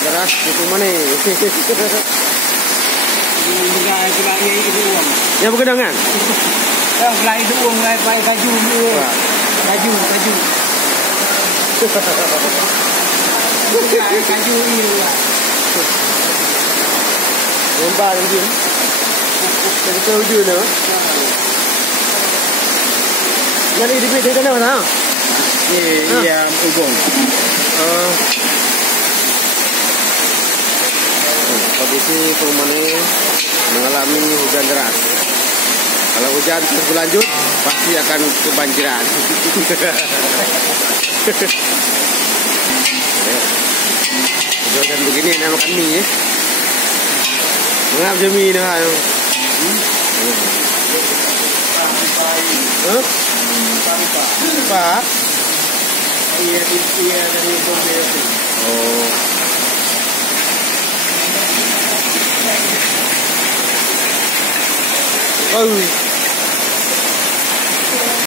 deras itu mana? Ya berkedangan. Yang lain tu orang pakai kaju ni. Kaju. Kaju ni. Lomba mungkin. Kita hujung tu. Yang ini di sana mana? Iya, ubung. Kondisi perumahan ini mengalami hujan deras. Kalau hujan terus berlanjut, pasti akan kebanjiran. Hujan begini nak makan mie ya. Mengap je mie ni ayo. Pak? Iya dari ubung dia. Oh.